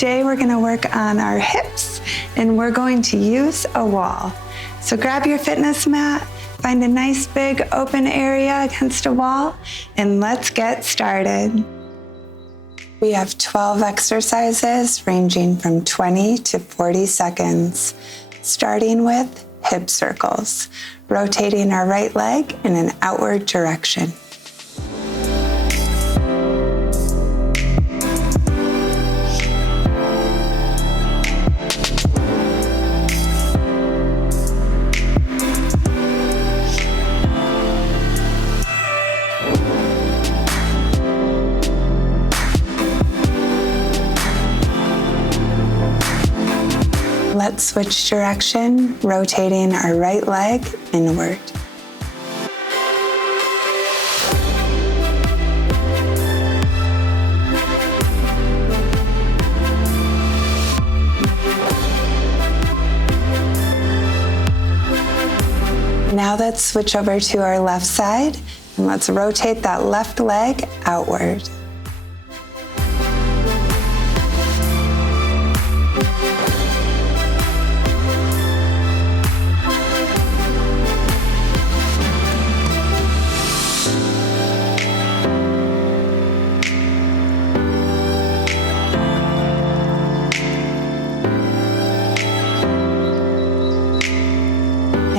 Today we're gonna work on our hips and we're going to use a wall. So grab your fitness mat, find a nice big open area against a wall, and let's get started. We have 12 exercises ranging from 20 to 40 seconds, starting with hip circles, rotating our right leg in an outward direction. Let's switch direction, rotating our right leg inward. Now let's switch over to our left side and let's rotate that left leg outward.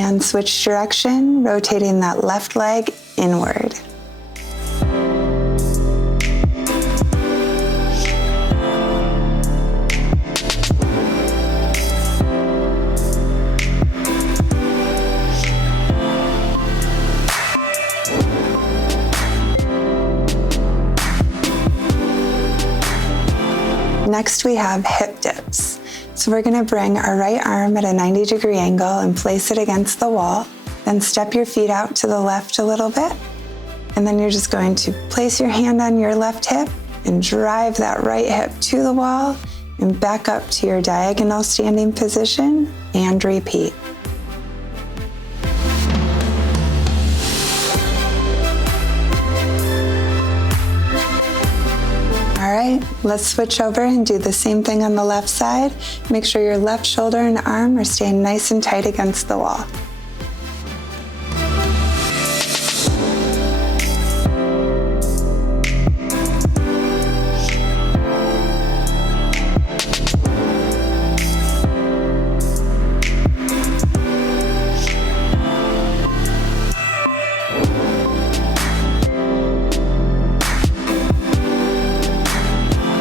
And switch direction, rotating that left leg inward. Next we have hip dips. So we're gonna bring our right arm at a 90-degree angle and place it against the wall. Then step your feet out to the left a little bit. And then you're just going to place your hand on your left hip and drive that right hip to the wall and back up to your diagonal standing position and repeat. All right, let's switch over and do the same thing on the left side. Make sure your left shoulder and arm are staying nice and tight against the wall.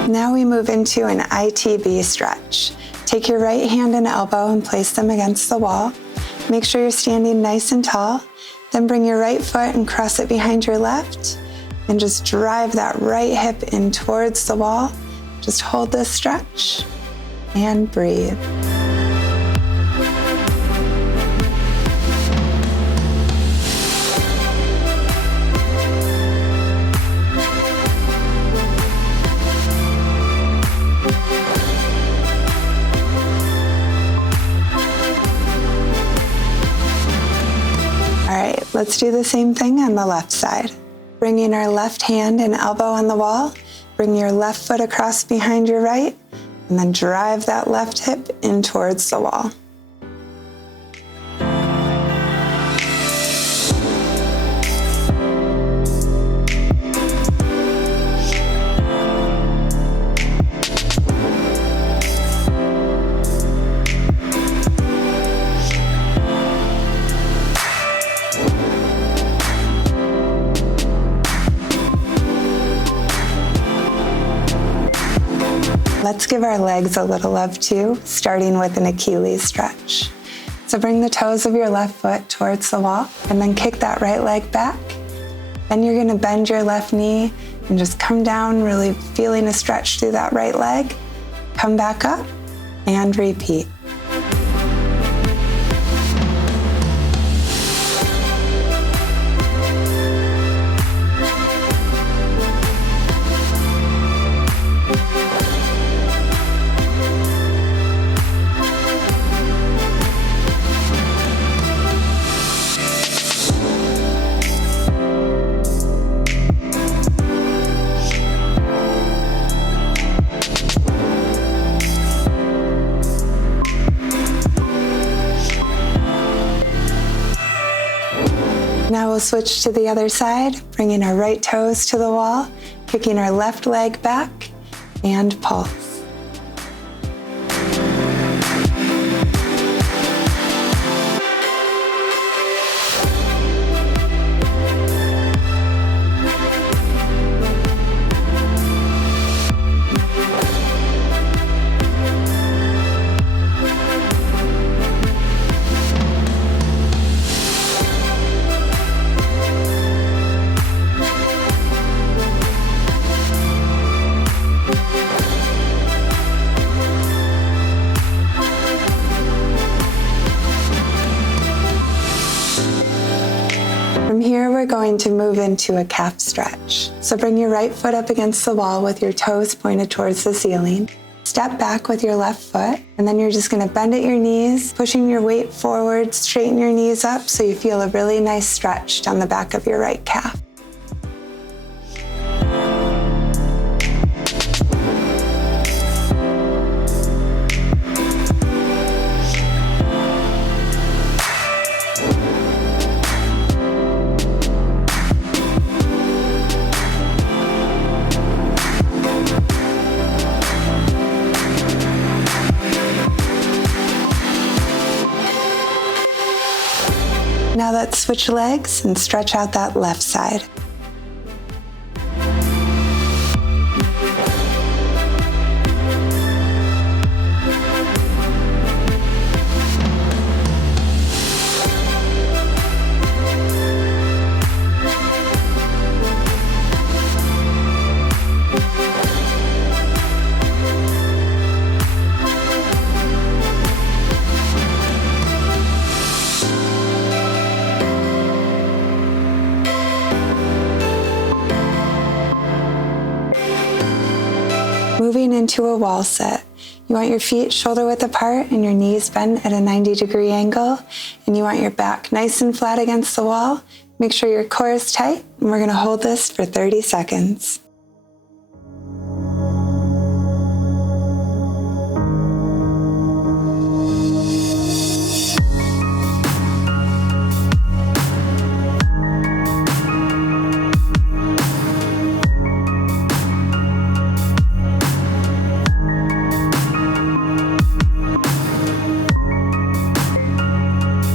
Now we move into an ITB stretch. Take your right hand and elbow and place them against the wall. Make sure you're standing nice and tall. Then bring your right foot and cross it behind your left and just drive that right hip in towards the wall. Just hold this stretch and breathe. Let's do the same thing on the left side. Bringing our left hand and elbow on the wall, bring your left foot across behind your right, and then drive that left hip in towards the wall. Let's give our legs a little love too, starting with an Achilles stretch. So bring the toes of your left foot towards the wall and then kick that right leg back. Then you're gonna bend your left knee and just come down, really feeling a stretch through that right leg. Come back up and repeat. Now we'll switch to the other side, bringing our right toes to the wall, kicking our left leg back, and pulse. From here, we're going to move into a calf stretch. So bring your right foot up against the wall with your toes pointed towards the ceiling. Step back with your left foot, and then you're just going to bend at your knees, pushing your weight forward, straighten your knees up so you feel a really nice stretch down the back of your right calf. Now let's switch legs and stretch out that left side. Moving into a wall sit. You want your feet shoulder width apart and your knees bent at a 90-degree angle, and you want your back nice and flat against the wall. Make sure your core is tight, and we're going to hold this for 30 seconds.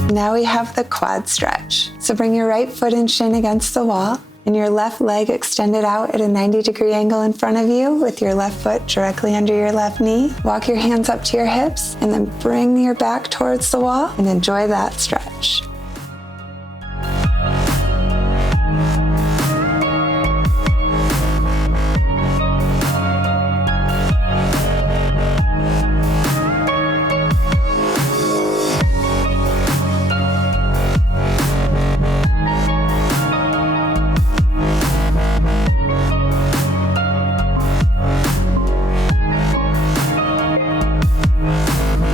Now we have the quad stretch. So bring your right foot and shin against the wall and your left leg extended out at a 90-degree angle in front of you with your left foot directly under your left knee. Walk your hands up to your hips and then bring your back towards the wall and enjoy that stretch.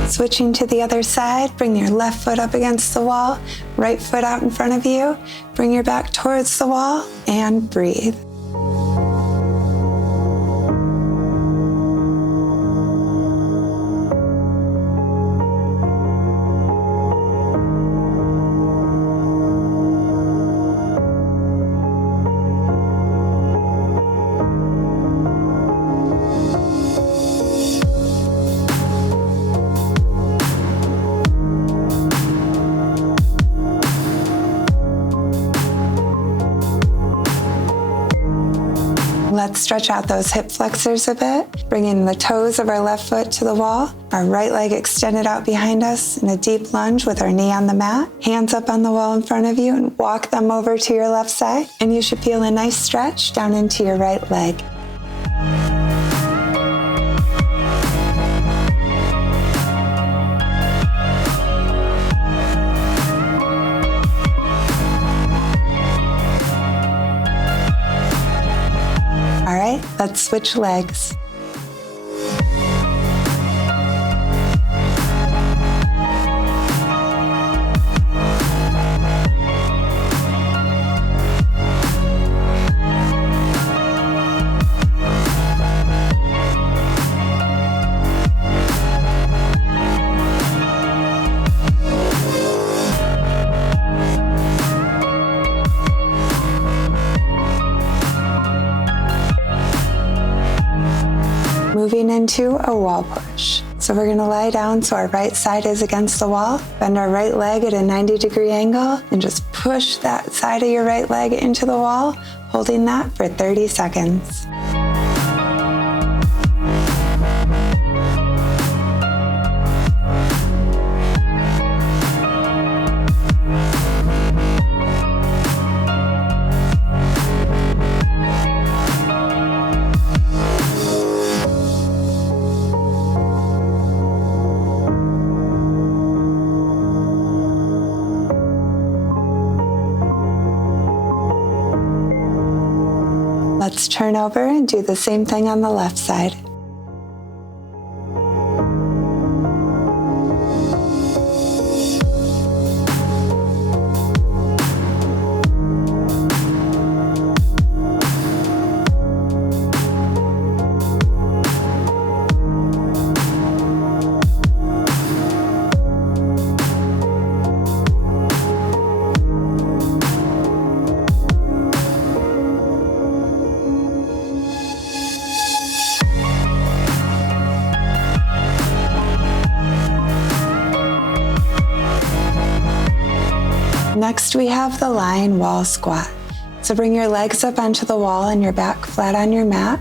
Switching to the other side, bring your left foot up against the wall, right foot out in front of you, bring your back towards the wall, and breathe. Let's stretch out those hip flexors a bit, bringing the toes of our left foot to the wall, our right leg extended out behind us in a deep lunge with our knee on the mat, hands up on the wall in front of you, and walk them over to your left side, and you should feel a nice stretch down into your right leg. All right, let's switch legs. moving into a wall push. So we're gonna lie down so our right side is against the wall, bend our right leg at a 90-degree angle, and just push that side of your right leg into the wall, holding that for 30 seconds. Let's turn over and do the same thing on the left side. Next, we have the lying wall squat. So bring your legs up onto the wall and your back flat on your mat.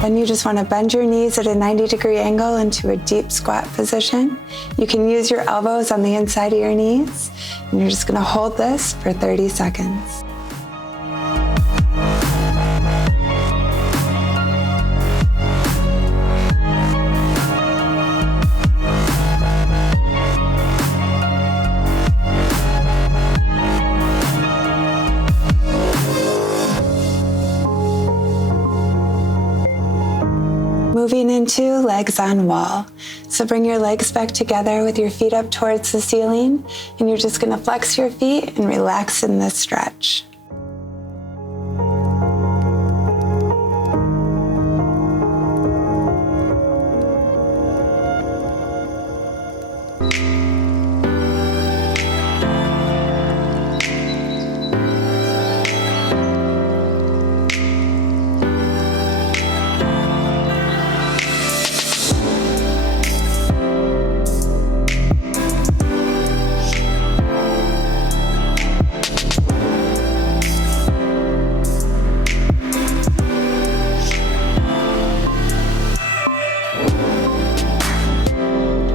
Then you just want to bend your knees at a 90-degree angle into a deep squat position. You can use your elbows on the inside of your knees, and you're just going to hold this for 30 seconds. Moving into legs on wall. So bring your legs back together with your feet up towards the ceiling, and you're just gonna flex your feet and relax in this stretch.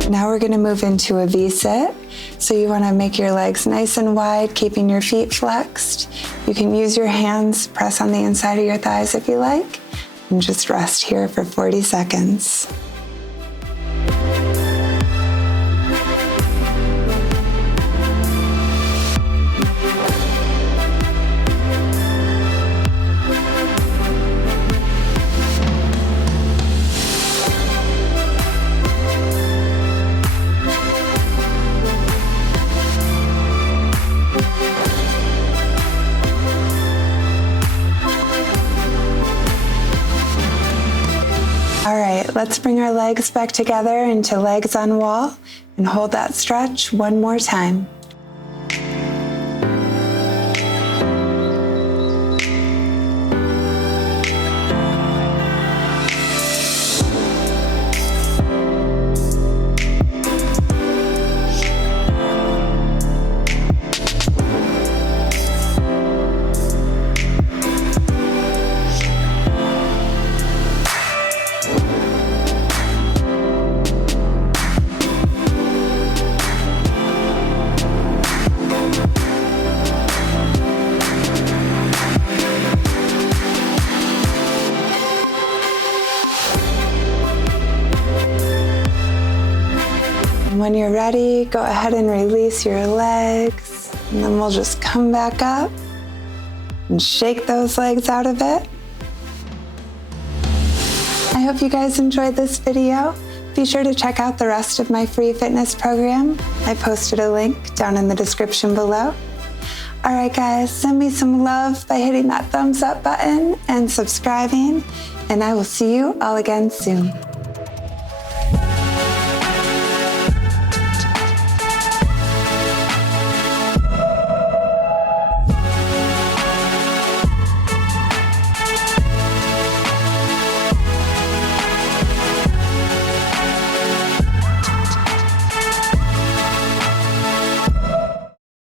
Now we're going to move into a V-sit. So you want to make your legs nice and wide, keeping your feet flexed. You can use your hands, press on the inside of your thighs if you like, and just rest here for 40 seconds. All right, let's bring our legs back together into legs on wall and hold that stretch one more time. When you're ready, go ahead and release your legs, and then we'll just come back up and shake those legs out a bit. I hope you guys enjoyed this video. Be sure to check out the rest of my free fitness program. I posted a link down in the description below. All right, guys, send me some love by hitting that thumbs up button and subscribing, and I will see you all again soon.